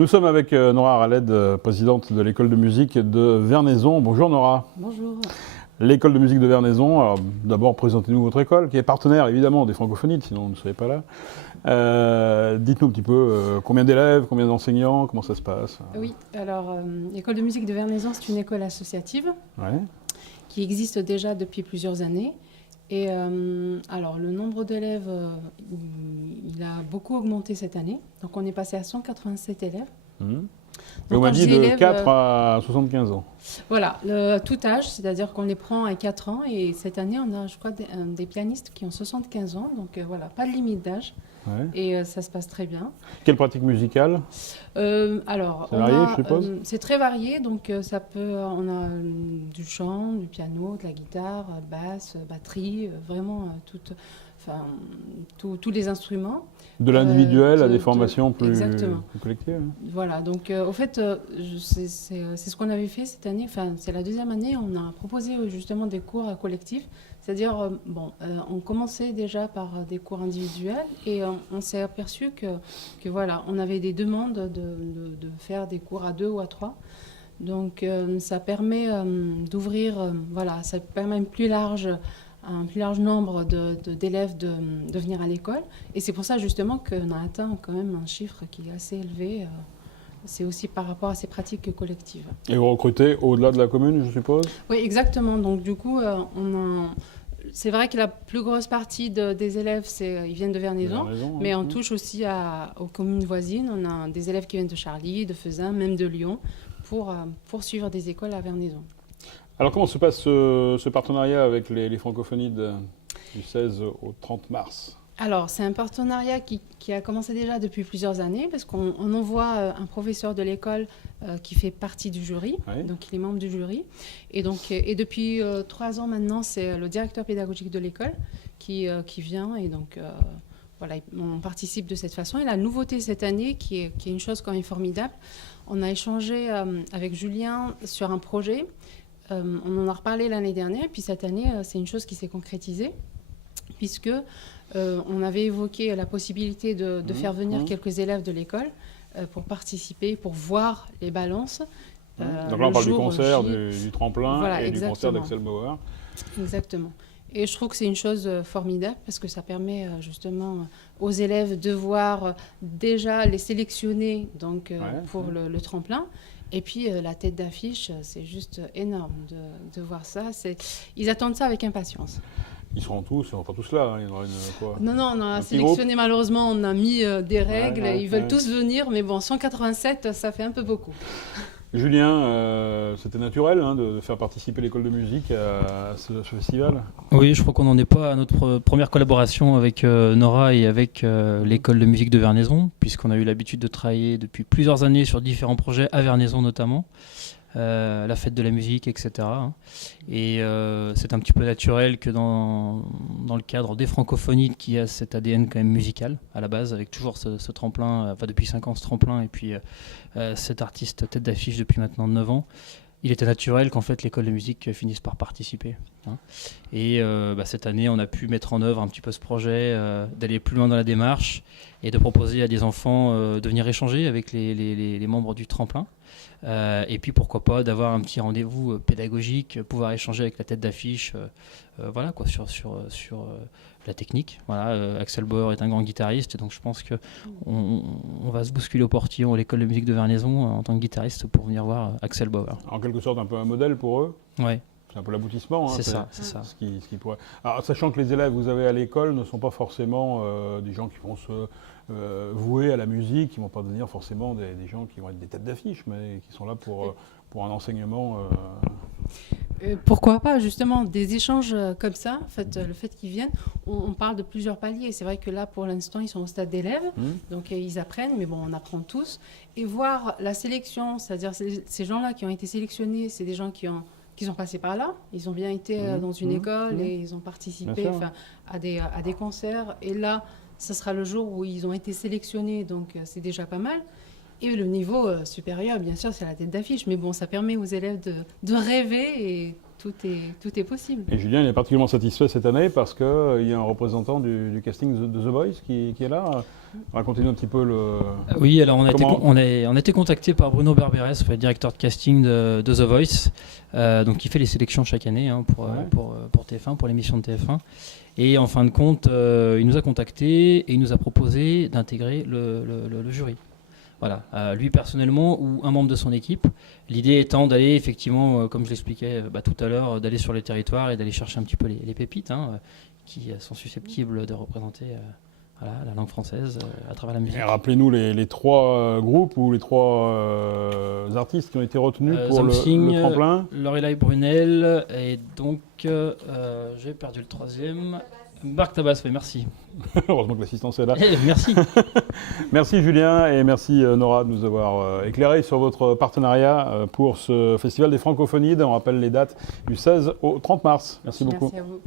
Nous sommes avec Nora Raled, présidente de l'école de musique de Vernaison. Bonjour Nora. Bonjour. L'école de musique de Vernaison, alors d'abord présentez-nous votre école, qui est partenaire évidemment des Francophonites, sinon vous ne seriez pas là. Dites-nous un petit peu combien d'élèves, combien d'enseignants, comment ça se passe? Oui, alors l'école de musique de Vernaison, c'est une école associative Ouais. qui existe déjà depuis plusieurs années. Et alors le nombre d'élèves, il a beaucoup augmenté cette année. Donc on est passé à 187 élèves. Et on m'a dit de 4 à 75 ans. Voilà, tout âge, c'est-à-dire qu'on les prend à 4 ans. Et cette année, on a, je crois, des pianistes qui ont 75 ans. Donc voilà, pas de limite d'âge. Ouais. Et ça se passe très bien. Quelle pratique musicale? Alors, c'est varié, je suppose. c'est très varié, donc ça peut, on a du chant, du piano, de la guitare, basse, batterie, vraiment tous les instruments. De l'individuel à des formations plus exactement. collectives. Voilà, donc au fait, c'est ce qu'on avait fait cette année, enfin c'est la deuxième année, on a proposé justement des cours collectifs, c'est-à-dire, on commençait déjà par des cours individuels et on s'est aperçu que voilà, on avait des demandes de faire des cours à 2 ou à 3. Donc ça permet d'ouvrir, voilà, ça permet un plus large nombre d'élèves de venir à l'école. Et c'est pour ça justement qu'on a atteint quand même un chiffre qui est assez élevé. C'est aussi par rapport à ces pratiques collectives. Et vous recrutez au-delà de la commune, je suppose? Oui, exactement. Donc du coup, c'est vrai que la plus grosse partie des élèves, ils viennent de Vernaison, mais on touche aussi aux communes voisines. On a des élèves qui viennent de Charly, de Fezin, même de Lyon, pour poursuivre des écoles à Vernaison. Alors comment se passe ce partenariat avec les Francophonies du 16 au 30 mars? Alors, c'est un partenariat qui a commencé déjà depuis plusieurs années, parce qu'on envoie un professeur de l'école qui fait partie du jury, oui. Donc il est membre du jury. Et depuis 3 ans maintenant, c'est le directeur pédagogique de l'école qui vient, et donc voilà, on participe de cette façon. Et la nouveauté cette année, qui est une chose quand même formidable, on a échangé avec Julien sur un projet. On en a reparlé l'année dernière, puis cette année, c'est une chose qui s'est concrétisée, puisque on avait évoqué la possibilité de faire venir quelques élèves de l'école pour participer, pour voir les balances. Donc là, on parle du concert, du tremplin, voilà, et exactement. Du concert d'Axel Bauer. Exactement. Et je trouve que c'est une chose formidable parce que ça permet justement aux élèves de voir déjà les sélectionner donc, pour le tremplin. Et puis la tête d'affiche, c'est juste énorme de voir ça. Ils attendent ça avec impatience. Ils seront pas tous là, hein. Il y en aura quoi? Non, on a sélectionné malheureusement, on a mis des règles, ils veulent tous venir, mais bon, 187, ça fait un peu beaucoup. Julien, c'était naturel de faire participer l'école de musique à ce festival? Oui, je crois qu'on n'en est pas à notre première collaboration avec Nora et avec l'école de musique de Vernaison, puisqu'on a eu l'habitude de travailler depuis plusieurs années sur différents projets à Vernaison notamment. La fête de la musique, etc. Et c'est un petit peu naturel que dans le cadre des Francophonies, qui a cet ADN quand même musical à la base, avec toujours ce tremplin, enfin depuis 5 ans ce tremplin, et puis cet artiste tête d'affiche depuis maintenant 9 ans, il était naturel qu'en fait l'école de musique finisse par participer. Et cette année, on a pu mettre en œuvre un petit peu ce projet, d'aller plus loin dans la démarche et de proposer à des enfants de venir échanger avec les membres du tremplin. Et puis pourquoi pas d'avoir un petit rendez-vous pédagogique, pouvoir échanger avec la tête d'affiche, voilà quoi, sur la technique. Voilà, Axel Bauer est un grand guitariste, et donc je pense que on va se bousculer au portillon à l'école de musique de Vernaison en tant que guitariste pour venir voir Axel Bauer. En quelque sorte, un peu un modèle pour eux. Ouais. C'est un peu l'aboutissement. C'est ça. Ce qui pourrait... Alors, sachant que les élèves que vous avez à l'école ne sont pas forcément des gens qui vont se vouer à la musique, qui ne vont pas devenir forcément des gens qui vont être des têtes d'affiche, mais qui sont là pour un enseignement. Pourquoi pas, justement, des échanges comme ça, en fait, le fait qu'ils viennent, on parle de plusieurs paliers. C'est vrai que là, pour l'instant, ils sont au stade d'élèves, donc ils apprennent, mais bon, on apprend tous. Et voir la sélection, c'est-à-dire ces gens-là qui ont été sélectionnés, c'est des gens qui sont passés par là, ils ont bien été dans une école et ils ont participé à des concerts. Et là, ce sera le jour où ils ont été sélectionnés, donc c'est déjà pas mal. Et le niveau supérieur, bien sûr, c'est la tête d'affiche. Mais bon, ça permet aux élèves de rêver et tout est possible. Et Julien, il est particulièrement satisfait cette année parce qu'il y a un représentant du casting de The Voice qui est là. Racontez-nous un petit peu le... Oui, alors on Comment- a été contacté par Bruno Berberes, le directeur de casting de The Voice, donc qui fait les sélections chaque année pour TF1, pour l'émission de TF1. Et en fin de compte, il nous a contacté et il nous a proposé d'intégrer le jury. Voilà, lui personnellement ou un membre de son équipe. L'idée étant d'aller effectivement, comme je l'expliquais tout à l'heure, d'aller sur les territoires et d'aller chercher un petit peu les pépites qui sont susceptibles de représenter la langue française à travers la musique. Et rappelez-nous les trois groupes ou les trois artistes qui ont été retenus pour Something, le tremplin. Lorelai Brunel et donc j'ai perdu le troisième. Marc Tabas, oui, merci. Heureusement que l'assistance est là. Merci. Merci Julien et merci Nora de nous avoir éclairé sur votre partenariat pour ce Festival des Francophonies. On rappelle les dates du 16 au 30 mars. Merci beaucoup. Merci à vous.